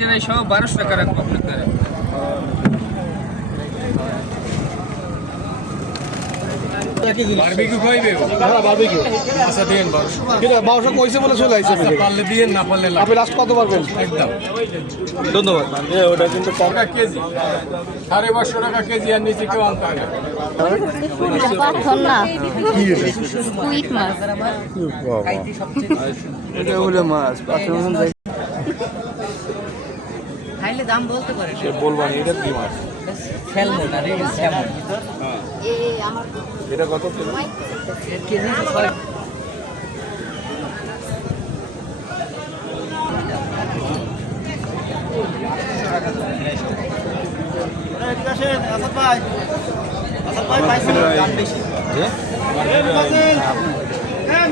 টেরাই সহ 1200 টাকা রাখবো আপনার দ্বারা। বারবিকিউ খাইবে? হ্যাঁ বারবিকিউ। আচ্ছা দেন 1200। এটা 1200 কইছে বলে চলে আইছে। আচ্ছা পারলে দিয়েন, না পারলে না। আপনি লাস্ট কত পারবেন? একদম। ধন্যবাদ। ওটা কিন্তু কম। টাকা কেজি 550 টাকা কেজি, আর নিচে কেউ আনতে হয় না। পাথর না, কি এটা? কুইক মাছ। এটা হলো মাছ। পাথর মতন যাই। খাইলে দাম বলতে পারে সে বলবা না এটা কি মাছ? স্যালমন আর এই স্যালমন এ আমার এটা কত কিলো? কেজি 6 হ্যাঁ